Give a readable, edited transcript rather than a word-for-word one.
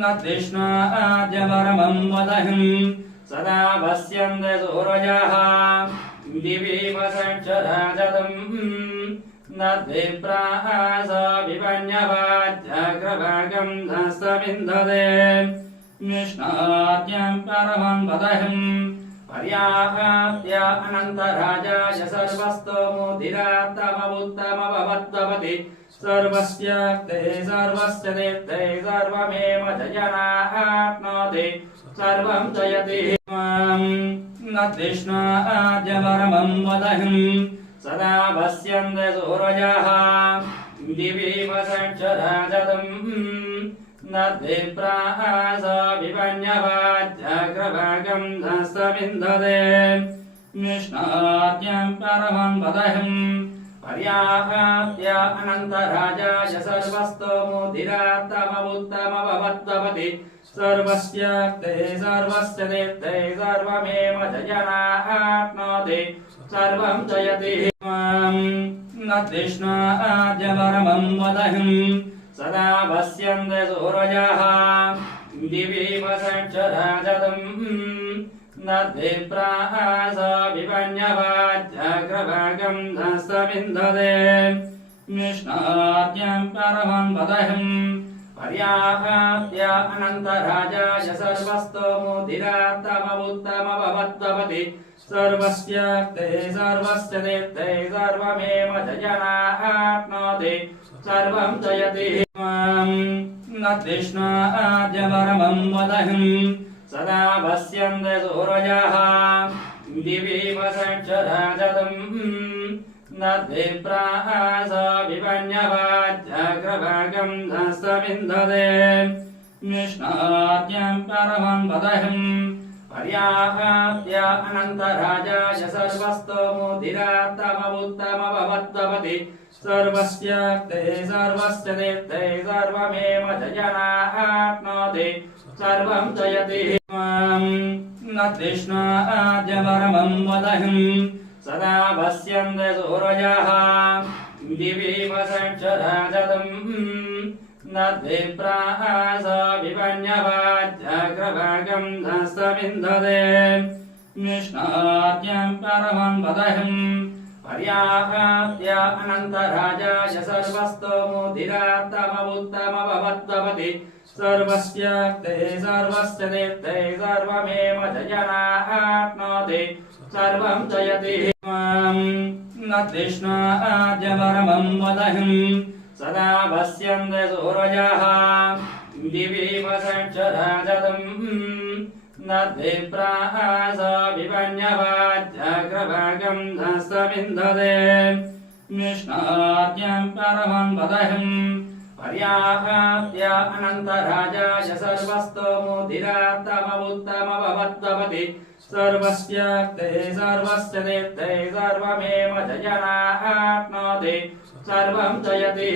न तृष्णाद्यपरमं वदहिं सदा पश्यन्ते सूरजः दिवि वसक्षराजतम् न विप्रास विपन्यवाज्यग्रभागं धस्तविन्दते निष्णाद्यं परमं वदहिं पर्याप्य अनन्तराजाय सर्वस्तोमुदिरात्तमवुत्तमभवद्भवति सर्वस्य ते सर्वस्य ते सर्वमेव जयनाप्नोति सर्वं जयति न तृष्णाद्यपरमं वदहिं सदा पश्यन्ते सूरजः दिवि वसक्षराजतम् न विप्रास विपन्यवाज्यग्रभागं धस्तविन्दते निष्णाद्यं परमं वदहिं पर्याप्य अनन्तराजाय सर्वस्तोमुदिरात्तमवुत्तमभवद्भवति सर्वस्य ते सर्वमेव जयनाप्नोति सर्वं जयति न तृष्णाद्यपरमं वदहिं सदा पश्यन्ते सूरजः दिवि वसक्षराजतम् न विप्रास विपन्यवाज्यग्रभागं धस्तविन्दते निष्णाद्यं परमं वदहिं पर्याप्य अनन्तराजाय सर्वस्तोमुदिरात्तमवुत्तमभवद्भवति सर्वस्य ते सर्वमेव जयनाप्नोति सर्वं जयति न तृष्णाद्यपरमं वदहिं सदा पश्यन्ते सूरजः दिवि वसक्षराजतम् न विप्रास विपन्यवाज्यग्रभागं धस्तविन्दते निष्णाद्यं परमं वदहिं पर्याप्य अनन्तराजाय सर्वस्तोमुदिरात्तमवुत्तमभवद्भवति सर्वस्य ते सर्वमेव जयनाप्नोति सर्वं जयति न तृष्णाद्यपरमं वदहिं सदा पश्यन्ते सूरजः दिवि वसक्षराजतम् न विप्रास विपन्यवाज्यग्रभागं धस्तविन्दते निष्णाद्यं परमं वदहिं पर्याप्य अनन्तराजाय सर्वस्तोमुदिरात्तमवुत्तमभवद्भवति सर्वस्य ते सर्वमेव जयनाप्नोति सर्वं जयति न तृष्णाद्यपरमं वदहिं सदा पश्यन्ते सूरजः दिवि वसक्षराजतम् न विप्रास विपन्यवाज्यग्रभागं धस्तविन्दते निष्णाद्यं परमं वदहिं पर्याप्य अनन्तराजाय सर्वस्तोमुदिरात्तमवुत्तमभवद्भवति सर्वस्य ते सर्वमेव जयनाप्नोति सर्वं जयति